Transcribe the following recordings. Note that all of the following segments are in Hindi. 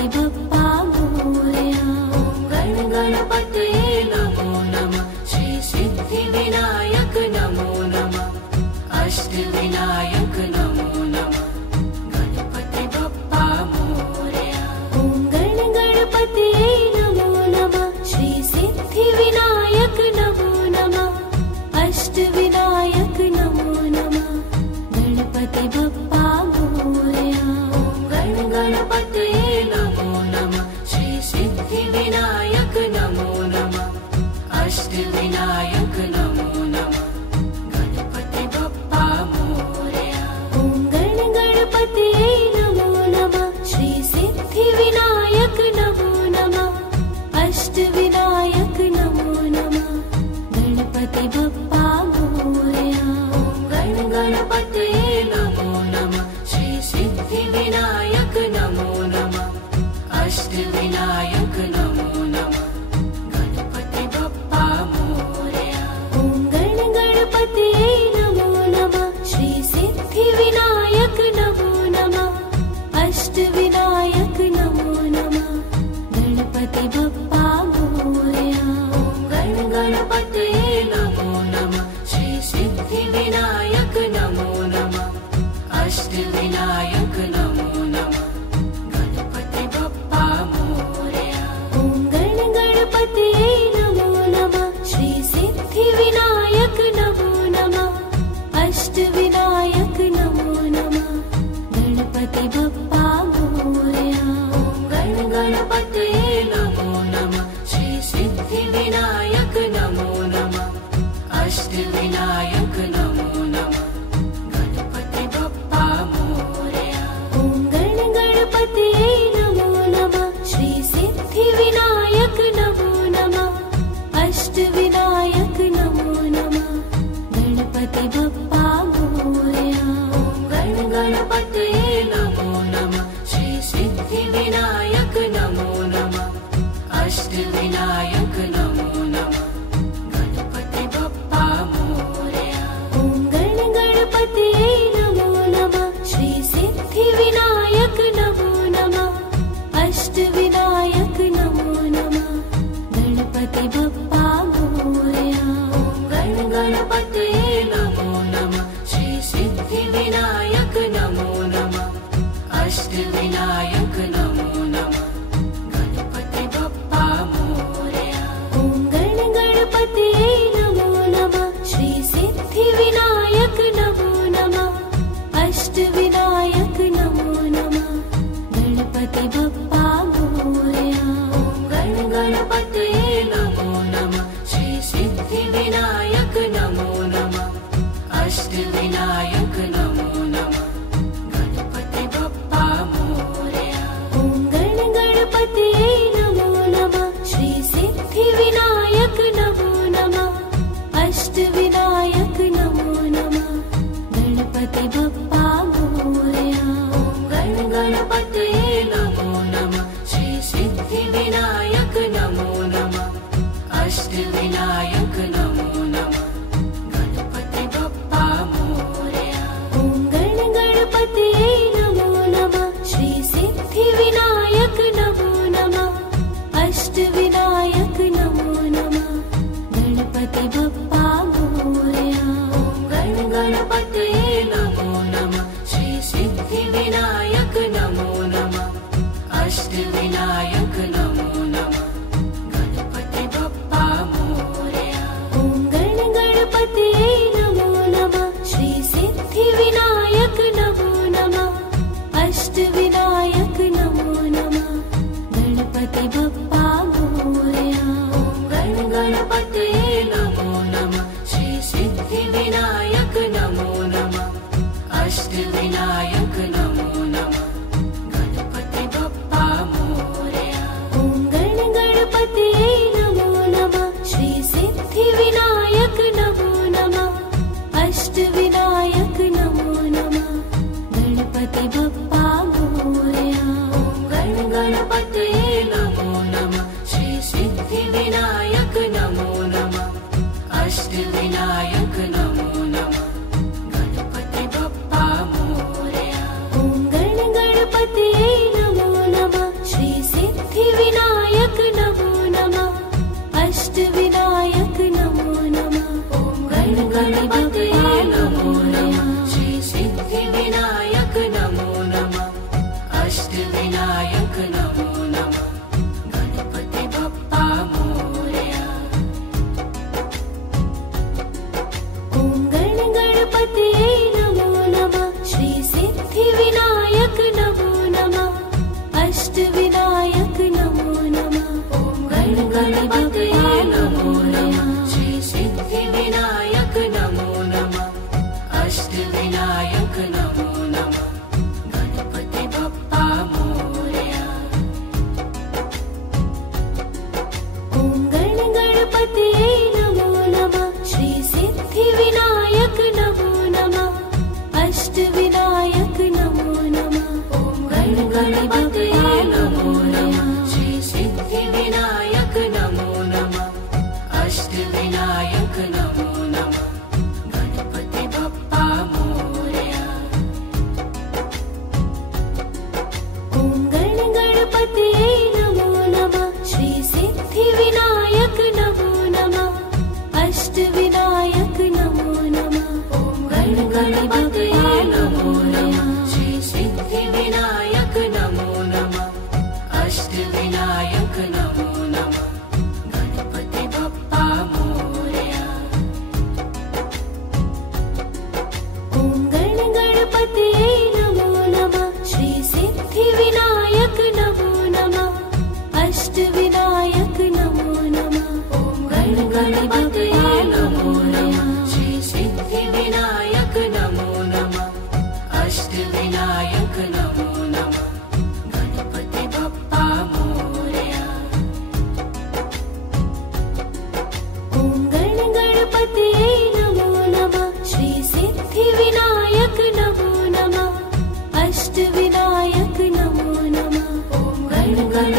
गणपति बप्पा मोरया। ओम गण गणपतये नमो नमः। श्री सिद्धि विनायक नमो नमः। अष्ट विनायक नमो नमः। गणपति बप्पा मोरया। ओम गण गणपतये नमो नमः। श्री सिद्धि विनायक नमो नमः। अष्ट विनायक नमो नमः। गणपति बप्पा मोरया। ओम गण गणपतये नमो नमः। श्री सिद्धि विनायक नमो नमः। अष्ट विनायक नमो नमः। गणपति बप्पा मोरया। ओम गण गणपतये नमो नमः। श्री सिद्धि विनायक नमो नमः। अष्ट विनायक नमो नमः। गणपति बप्पा मोरया। ओम गण गणपतये नमो नमः। श्री सिद्धि विनायक नमो नमः। अष्ट विनायक नमो नमः। गणपति बप्पा मोरया। ओम गण गणपतये नमो नमः। श्री सिद्धि विनायक नमो नमः। अष्ट विनायक नमो नमः। गणपति बप्पा मोरया। ओम गण गणपतये नमो नमः। श्री सिद्धि विनायक नमो नमः। अष्ट विनायक नमो नमः। गणपति बप्पा मोरया। ओम गण गणपतये नमो नमः। श्री सिद्धि विनायक नमो नमः। अष्ट विनायक नमो नमः। गणपति बप्पा मोरया। ओम गण गणपतये नमो नमः। श्री सिद्धि विनायक नमो नमः। अष्ट विनायक नमो नमः। गणपति बप्पा मोरया। ओम गण गणपतये नमो नमः। श्री सिद्धि विनायक नमो नमः। अष्ट विनायक नमो नमः। गणपति बप्पा मोरया। ओम गण गणपतये नमो नमः। श्री सिद्धि विनायक नमो नमः। अष्ट विनायक नमो नमः। गणपति बप्पा मोरया। ओम गण गणपतये नमो नमः। श्री सिद्धि विनायक नमो नमः। अष्ट विनायक नमो नमः। गणपति बप्पा मोरया। ओम गण गणपतये नमो नमः। श्री सिद्धि विनायक नमो नमः। अष्ट विनायक नमो नमः। गणपति बप्पा मोरया। ओम गण गणपतये नमो नमः। श्री सिद्धि विनायक नमो नमः। अष्ट विनायक नमो नमः। गणपति बप्पा मोरया। ओम गण गणपतये नमो नमः। श्री सिद्धि विनायक नमो नमः। अष्ट विनायक नमो नमः। गणपति बप्पा मोरया। ओम गण गणपतये नमो नमः। श्री सिद्धि विनायक नमो नमः। अष्ट विनायक नमो नमः। गणपति बप्पा मोरया। ओम गण गणपतये नमो नमः। श्री सिद्धि विनायक नमो नमः। अष्ट विनायक नमो नमः। गणपति बप्पा मोरया। ओम गण गणपतये नमो नमः। श्री सिद्धि विनायक नमो नमः। अष्ट विनायक नमो नमः। गणपति बप्पा मोरया। ओम गण गणपतये नमो नमः। श्री सिद्धि विनायक नमो नमः। अष्ट विनायक नमो नमः। गणपति बप्पा मोरया। ओम गण गणपतये नमो नमः। श्री सिद्धि विनायक नमो नमः। अष्ट विनायक नमो नमः। गणपति बप्पा मोरया। ओम गण गणपतये नमो नमः। श्री सिद्धि विनायक नमो नमः। अष्ट विनायक नमो नमः। गणपति बप्पा मोरया। ओम गण गणपतये नमो नमः। श्री सिद्धि विनायक नमो नमः। अष्ट विनायक नमो नमः। गणपति बप्पा मोरया। ओम गण गणपतये नमो नमः। श्री सिद्धि विनायक नमो नमः। अष्ट विनायक नमो नमः। गणपति बप्पा मोरया। ओम गण गणपतये नमो नमः। श्री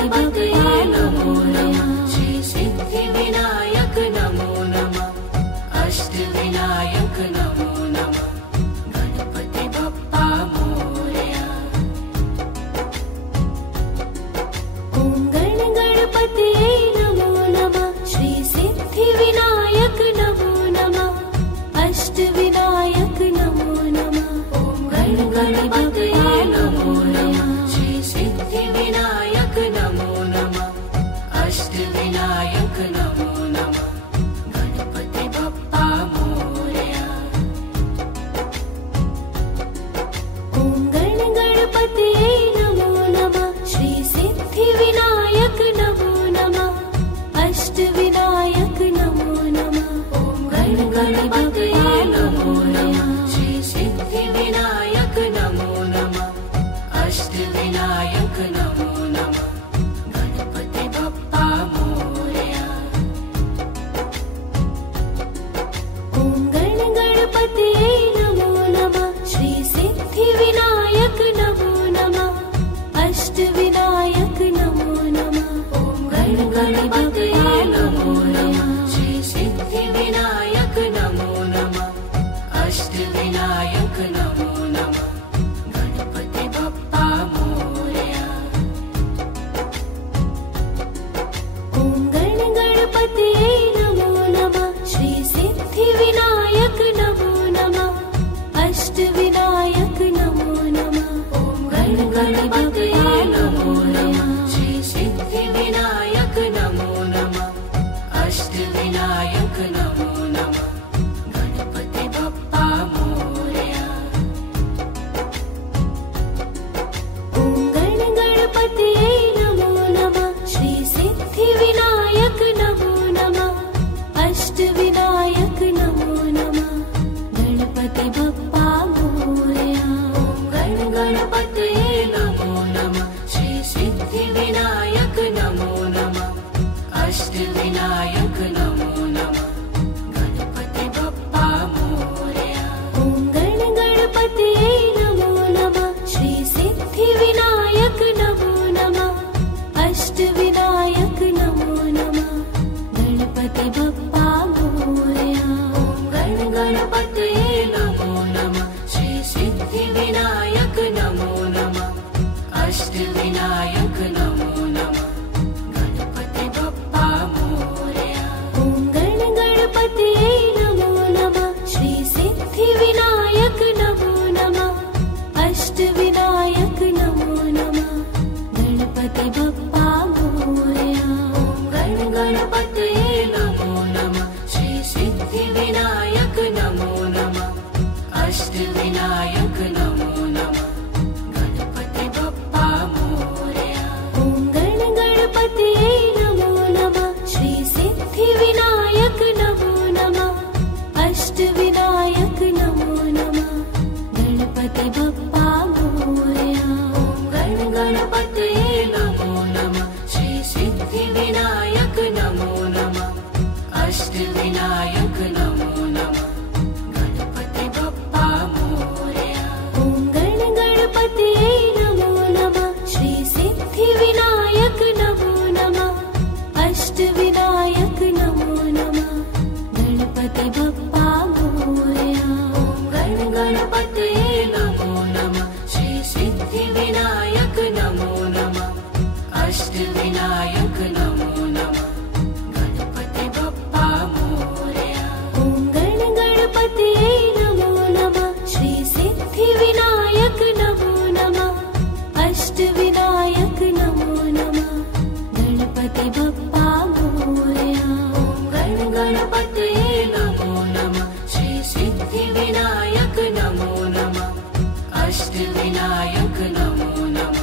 गणपतये नमो नमः श्री सिद्धिविनायक नमो नमः अष्टविनायक नमो नमः गणपति बप्पा मोरया। ॐ गणपतये नमो नमः श्री सिद्धिविनायक नमो नमः अष्टविनायक नमो नमः। ॐ गणपतये नमो नमः श्री सिद्धिविनायक नमो नमः अष्टविनायक नमो नमः गणपति बप्पा मोरया। ॐ गणपतये नमो नमः श्री सिद्धिविनायक नमो नमः अष्टविनायक नमो नमः। ॐ गणपतये नमो नमः श्री सिद्धिविनायक नमो नमः अष्टविनायक नमो नमः गणपति बप्पा मोरया। ॐ गणपतये नमो नमः श्री सिद्धिविनायक नमो नमः अष्टविनायक नमो नमः। ॐ गणपतये नमो नमः श्री सिद्धिविनायक नमो नमः अष्टविनायक नमो नमः गणपति बप्पा मोरया। ॐ गणपतये नमो नमः श्री सिद्धिविनायक नमो नमः अष्टविनायक नमो नमः। ॐ गणपतये नमो नमः श्री सिद्धिविनायक नमो नमः अष्टविनायक नमो नमः गणपति बप्पा मोरया। ॐ गणपतये नमो नमः श्री सिद्धिविनायक नमो नमः अष्टविनायक नमो नमः गणपति बप्पा मोरया। ॐ गणपतये नमो नमः श्री सिद्धिविनायक नमो नमः अष्टविनायक नमो नमः गणपति बप्पा मोरया। ॐ गणपतये नमो नमः श्री सिद्धिविनायक नमो नमः अष्टविनायक नमो नमः गणपति बप्पा मोरया। ॐ गणपतये नमो नमः श्री सिद्धिविनायक नमो नमः अष्टविनायक नमो नमः गणपति बप्पा मोरया। ॐ गणपतये नमो नमः श्री सिद्धिविनायक नमो नमः अष्टविनायक नमो नमः गणपति बप्पा मोरया। ॐ गणपतये नमो नमः श्री सिद्धिविनायक नमो नमः अष्टविनायक नमो नमः गणपति बप्पा मोरया। ॐ गणपतये नमो नमः श्री सिद्धिविनायक नमो नमः अष्टविनायक नमो नमः गणपति बप्पा मोरया। ॐ गणपतये नमो नमः श्री सिद्धिविनायक नमो नमः अष्टविनायक नमो नमः गणपति बप्पा मोरया। ॐ गणपतये नमो नमः श्री सिद्धिविनायक नमो नमः अष्टविनायक नमो नमः गणपति बप्पा मोरया। ॐ गणपतये नमो नमः श्री सिद्धिविनायक नमो नमः अष्टविनायक नमो नमः गणपति बप्पा मोरया। ॐ गणपतये नमो नमः श्री सिद्धिविनायक नमो नमः अष्टविनायक नमो नमः गणपति बप्पा मोरया। ॐ गणपतये नमो नमः श्री सिद्धिविनायक नमो नमः अष्टविनायक नमो नमः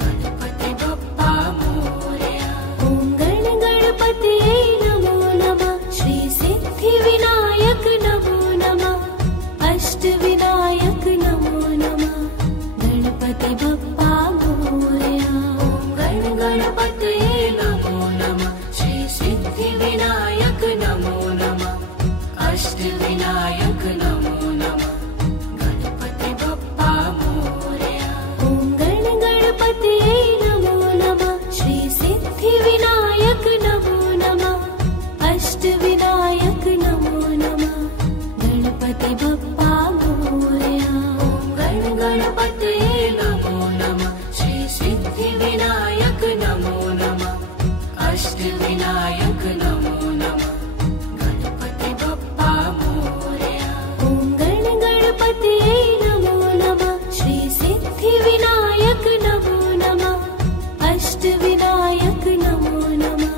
गणपति बप्पा मोरया। ॐ गणपतये नमो नमः श्री सिद्धिविनायक नमो नमः अष्टविनायक नमो नमः गणपति बप्पा मोरया। ॐ गणपतये नमो नमः श्री सिद्धिविनायक नमो नमः अष्टविनायक नमो नमः गणपति बप्पा मोरया। ॐ गणपतये नमो नमः श्री नमो नमः अष्टविनायक नमो नमः गणपति बप्पा मोरया। ॐ गणपतये नमो नमः श्री सिद्धिविनायक नमो नमः अष्टविनायक नमो नमः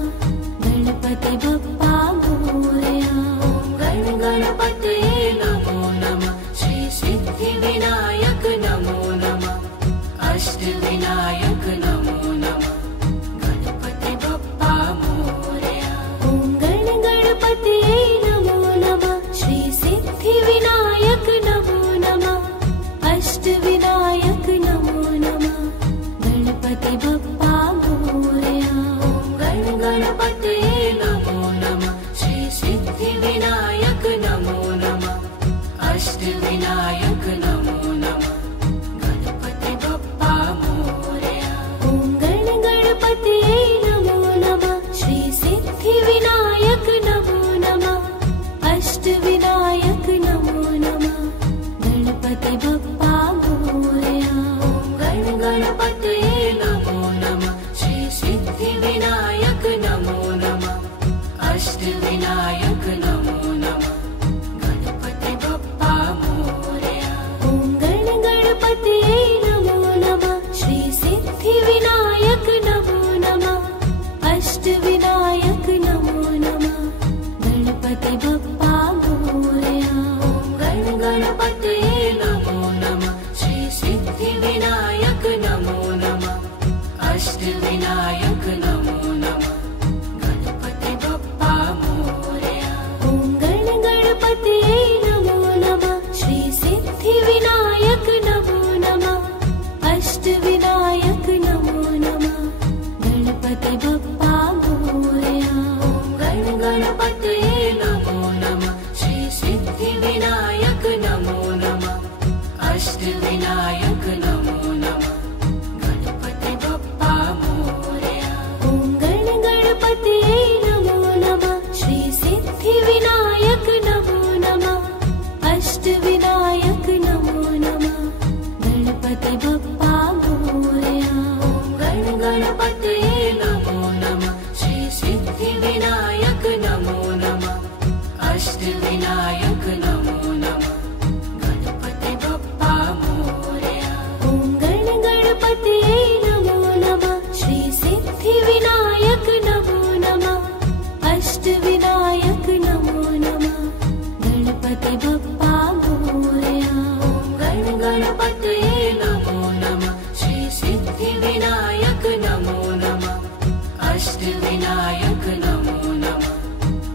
गणपति बप्पा मोरया। ॐ गणपतये नमो नमः श्री सिद्धिविनायक नमो नमः अष्टविनायक नमो नमः गणपति बप्पा मोरया। ॐ गणपतये नमो नमः श्री सिद्धिविनायक नमो नमः अष्टविनायक नमो नमः गणपति बप्पा मोरया। ॐ गणपतये नमो नमः श्री सिद्धिविनायक नमो नमः अष्टविनायक नमो नमः गणपति बप्पा मोरया। ॐ गणपतये नमो नमः श्री सिद्धिविनायक नमो नमः अष्टविनायक नमो नमः गणपति बप्पा मोरया। ॐ गणपतये नमो नमः श्री सिद्धिविनायक नमो नमः अष्टविनायक नमो नमः गणपति बप्पा मोरया। ॐ गणपतये नमो नमः श्री सिद्धिविनायक नमो नमः अष्टविनायक नमो नमः गणपति बप्पा मोरया। ॐ गणपतये नमो नमः श्री सिद्धिविनायक नमो नमः अष्टविनायक नमो नमः गणपति बप्पा मोरया। ॐ गणपतये नमो नमः श्री सिद्धिविनायक नमो नमः अष्टविनायक नमो नमः गणपति बप्पा मोरया। ॐ गणपतये नमो नमः श्री सिद्धिविनायक नमो नमः अष्टविनायक नमो नमः गणपति बप्पा मोरया। ॐ गणपतये नमो नमः श्री सिद्धिविनायक नमो नमः अष्टविनायक नमो नमः गणपति बप्पा मोरया। ॐ गणपतये नमो नमः श्री सिद्धिविनायक नमो नमः अष्टविनायक नमो नमः गणपति बप्पा मोरया। ॐ गणपतये नमो नमः श्री सिद्धिविनायक नमो नमः अष्टविनायक नमो नमः गणपति बप्पा मोरया। ॐ गणपतये नमो नमः श्री सिद्धिविनायक नमो नमः अष्टविनायक नमो नमः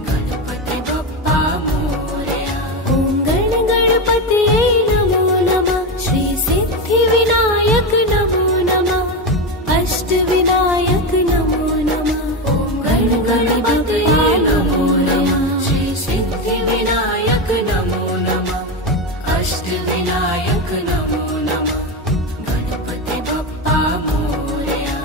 गणपति बप्पा मोरया। ॐ गणपतये नमो नमः श्री सिद्धिविनायक नमो नमः अष्टविनायक नमो नमः ॐ गणपतये नमो नमः श्री सिद्धिविनायक नमो नमः अष्टविनायक नमो नमः गणपति बप्पा मोरया।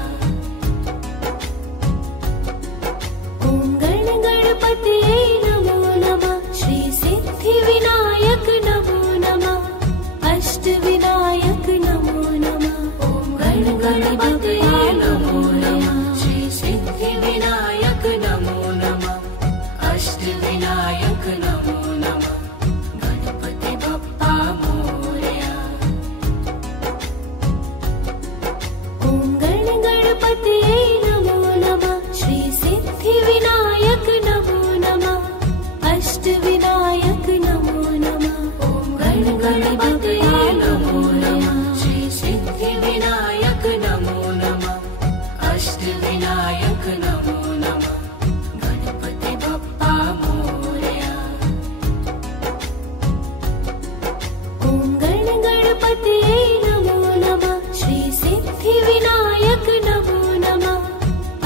ॐ गणपतये नमो नमः श्री सिद्धिविनायक नमो नमः अष्टविनायक नमो नमः ॐ गणपतये नमो नमः श्री सिद्धिविनायक नमो नमः अष्टविनायक नमो नमः गणपति बप्पा मोरया। ॐ गणपतये नमो नमः श्री सिद्धिविनायक नमो नमः अष्टविनायक नमो नमः ॐ गणपतये नमो नमः श्री सिद्धिविनायक नमो नमः अष्टविनायक नमो नमः गणपति बप्पा मोरया। ॐ गणपतये नमो नमः श्री सिद्धिविनायक नमो नमः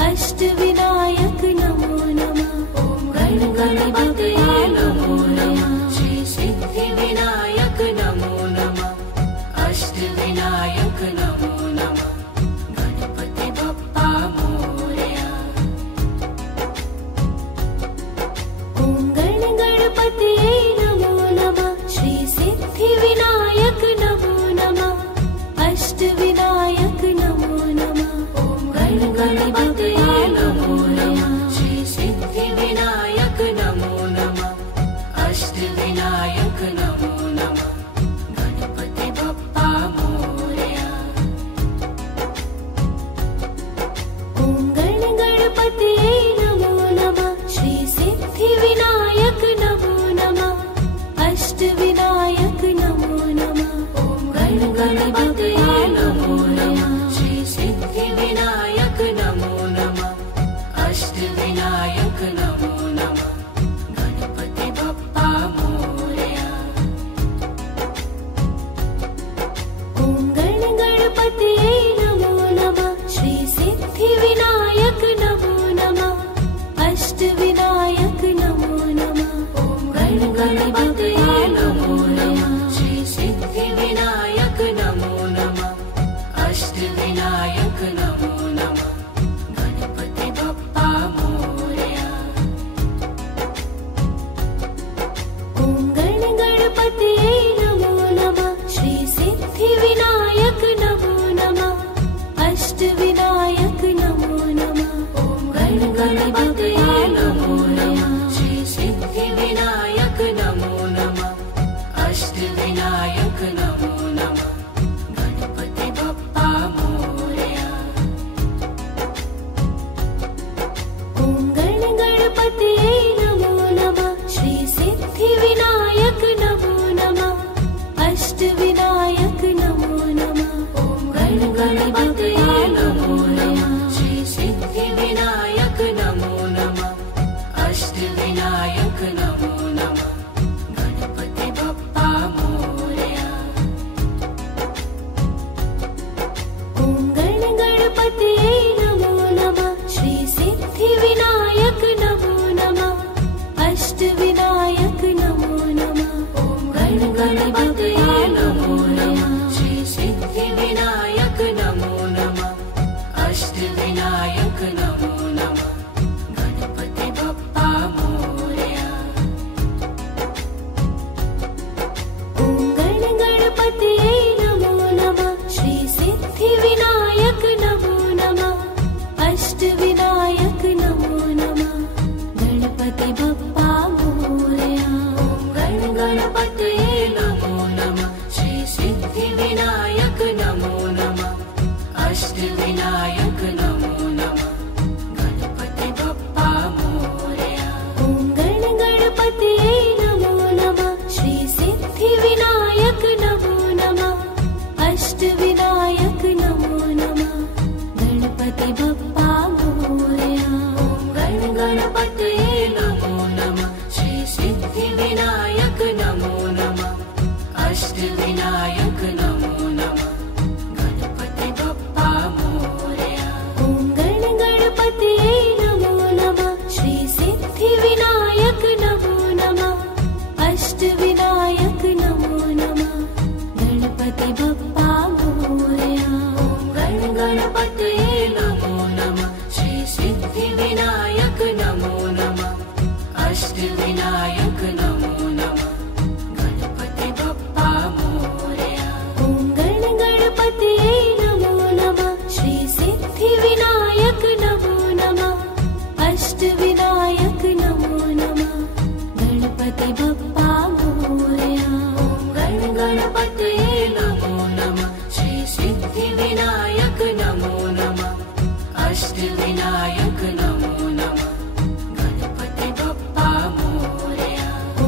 अष्टविनायक नमो नमः ॐ गणपतये नमो नमः श्री सिद्धिविनायक नमो नमः अष्टविनायक नमो नमः गणपति बप्पा मोरया। गणपतये नमो नमः श्री सिद्धिविनायक नमो नमः अष्टविनायक नमो नमः गणपति बप्पा मोरया। ॐ गणपतये नमो नमः श्री सिद्धिविनायक नमो नमः अष्टविनायक नमो नमः। ॐ गणपतये नमो नमः श्री सिद्धिविनायक नमो नमः अष्टविनायक नमो नमः गणपति बप्पा मोरया। ॐ गणपतये नमो नमः श्री सिद्धिविनायक नमो नमः अष्टविनायक नमो नमः। ॐ गणपतये नमो नमः श्री सिद्धिविनायक नमो नमः अष्टविनायक नमो नमः गणपति बप्पा मोरया। ॐ गणपतये नमो नमः श्री सिद्धिविनायक नमो नमः अष्टविनायक नमो नमः। ॐ गणपतये नमो नमः श्री सिद्धिविनायक नमो नमः अष्टविनायक नमो नमः गणपति बप्पा मोरया। ॐ गणपतये नमो नमः श्री सिद्धिविनायक नमो नमः अष्टविनायक नमो नमः। ॐ गणपतये नमो नमः श्री सिद्धिविनायक नमो नमः अष्टविनायक नमो नमः गणपति बप्पा मोरया। ॐ गणपतये नमो नमः श्री सिद्धिविनायक नमो नमः अष्टविनायक नमो नमः। ॐ गणपतये नमो नमः श्री सिद्धिविनायक नमो नमः अष्टविनायक नमो नमः गणपति बप्पा मोरया। ॐ गणपतये नमो नमः श्री सिद्धिविनायक नमो नमः अष्टविनायक नमो नमः गणपति बप्पा मोरया। ॐ गणपतये नमो नमः श्री सिद्धिविनायक नमो नमः अष्टविनायक नमो नमः गणपति बप्पा मोरया। ॐ गणपतये नमो नमः श्री सिद्धिविनायक नमो नमः अष्टविनायक नमो नमः गणपति बप्पा मोरया। ॐ गणपतये नमो नमः श्री सिद्धिविनायक नमो नमः अष्टविनायक नमो नमः गणपति बप्पा मोरया। ॐ गणपतये नमो नमः श्री सिद्धिविनायक नमो नमः अष्टविनायक नमो नमः गणपति बप्पा मोरया। ॐ गणपतये नमो नमः श्री सिद्धिविनायक नमो नमः अष्टविनायक नमो नमः गणपति बप्पा मोरया। ॐ गणपतये नमो नमः श्री सिद्धिविनायक नमो नमः अष्टविनायक नमो नमः गणपति बप्पा मोरया। ॐ गणपतये नमो नमः श्री सिद्धिविनायक नमो नमः अष्टविनायक नमो नमः गणपति बप्पा मोरया। ॐ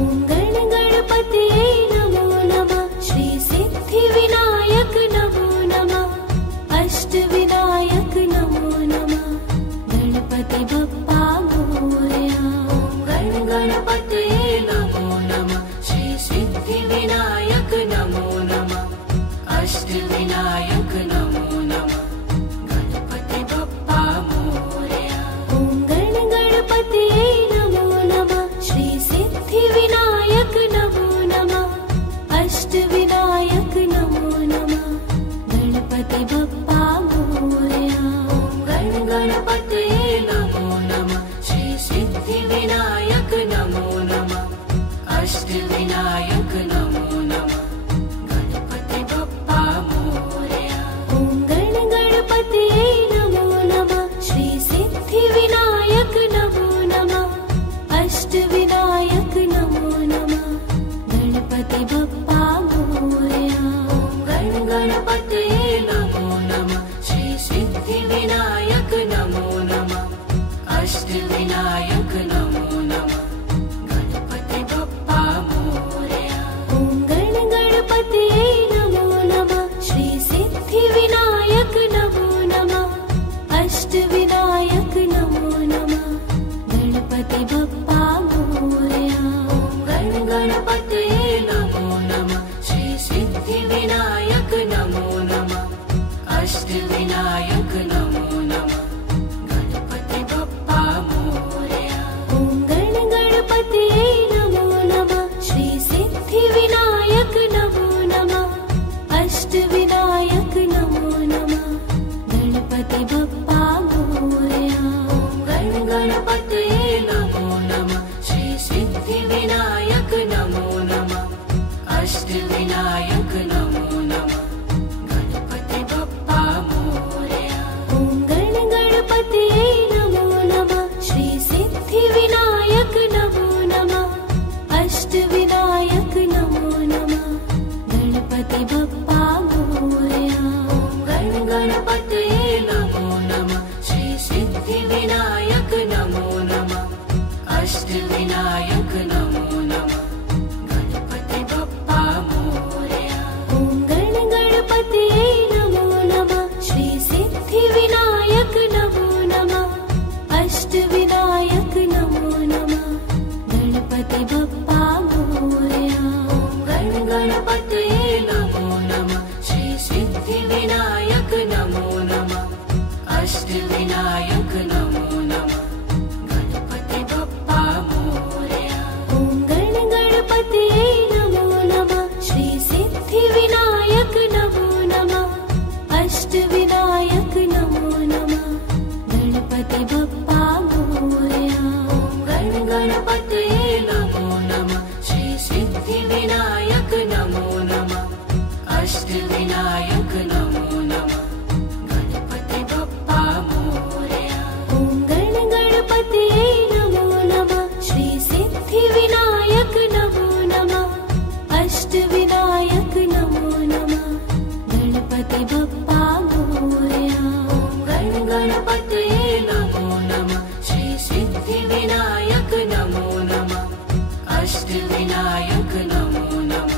गणपतये नमो नमः श्री सिद्धिविनायक नमो नमः अष्टविनायक नमो नमः गणपति बप्पा मोरया। ॐ गणपतये नमो नमः श्री सिद्धिविनायक नमो नमः अष्टविनायक नमो नमः गणपति बप्पा मोरया। ॐ गणपति बप्पा मोरया। ॐ गणपतये नमो नमः। श्री सिद्धि विनायक नमो नमः। अष्टविनायक नमो नमः। गणपति बप्पा मोरया। ॐ गणपतये नमो नमः। श्री सिद्धि विनायक नमो नमः। अष्टविनायक नमो नमः। गणपति बप्पा मोरया। ॐ गणपतये नमो नमः। श्री सिद्धि विनायक नमो नमः। अष्टविनायक नमो नमः।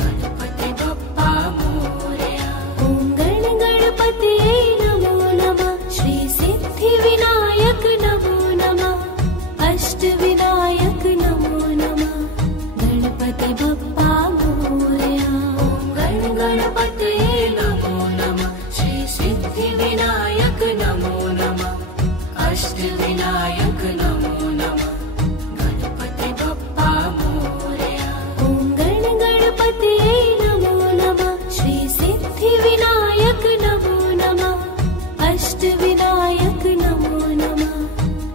गणपति बप्पा मोरया। ॐ गणपतये नमो नमः। श्री सिद्धि विनायक नमो नमः। अष्टविनायक नमो नमः। गणपति बप्पा मोरया। ॐ गणपतये नमो नमः। श्री सिद्धि विनायक नमो नमः। अष्टविनायक नमो नमः। गणपति बप्पा मोरया। ॐ गणपतये नमो नमः। श्री सिद्धि विनायक नमो नमः। अष्टविनायक नमो नमः।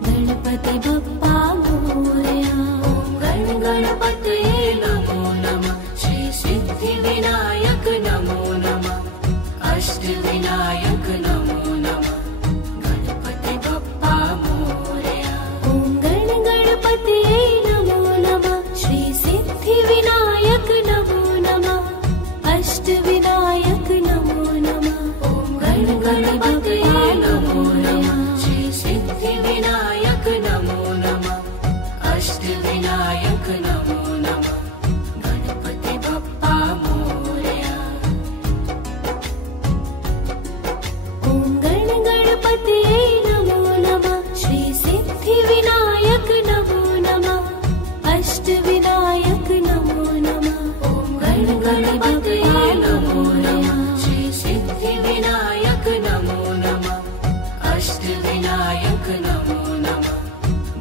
गणपति बप्पा मोरया। ॐ गणपतये नमो नमः। श्री सिद्धि विनायक नमो नमः। अष्टविनायक नमो नमः। गणपति बप्पा मोरया। ॐ गणपतये नमो नमः। श्री सिद्धि विनायक नमो नमः। अष्टविनायक नमो नमः। ॐ गणपतये नमो नमः। श्री सिद्धि विनायक नमो नमः। अष्टविनायक नमो नमः। गणपति बप्पा मोरया। ॐ गणपतये नमो नमः। श्री सिद्धि विनायक नमो नमः। अष्टविनायक नमो नमः। ॐ गणपतये नमो नमः। श्री सिद्धि विनायक नमो नमः। अष्टविनायक नमो नमः।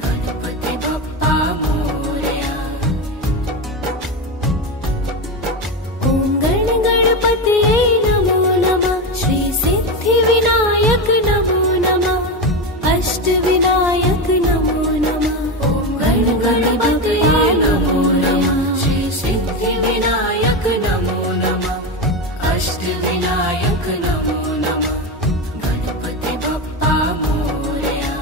गणपति बप्पा मोरया। ॐ गणपतये नमो नमः। श्री सिद्धि विनायक नमो नमः। अष्टविनायक नमो नमः। ॐ गणपतये नमो नमः। श्री सिद्धि विनायक नमो नमः। अष्टविनायक नमो नमः। गणपति बप्पा मोरया।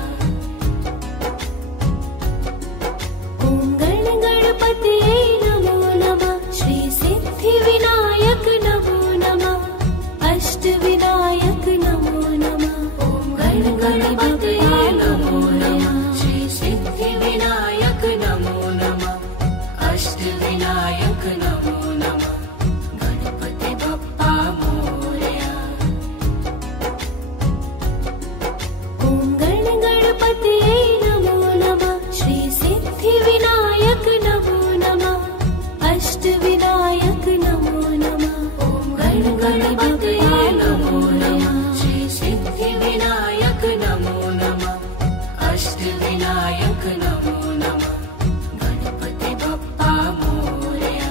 ॐ गणपतये नमो नमः। श्री सिद्धि विनायक नमो नमः। अष्टविनायक नमो नमः। ॐ गणपतये नमो नमः। श्री सिद्धि विनायक नमो नमः। अष्टविनायक नमो नमः। गणपति बप्पा मोरया। ॐ गणपतये नमो नमः। श्री सिद्धि विनायक नमो नमः। अष्टविनायक नमो नमः। ॐ गणपतये नमो नमः। श्री सिद्धि विनायक नमो नमः। अष्टविनायक नमो नमः। गणपति बप्पा मोरया।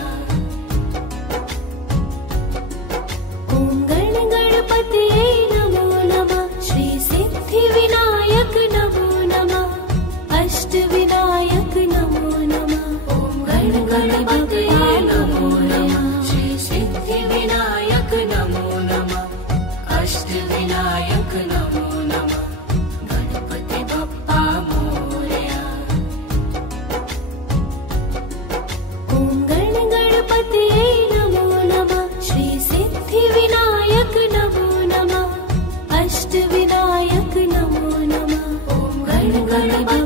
ॐ गणपतये नमो नमः। श्री सिद्धि विनायक नमो नमः। अष्टविनायक नमो नमः। ॐ गणपतये नमो नमः। श्री सिद्धि विनायक नमो नमः। अष्टविनायक नमो नमः। गणपति बप्पा मोरया। ॐ गणपतये नमो नमः। श्री सिद्धि विनायक नमो नमः। अष्टविनायक नमो नमः। ॐ गणपतये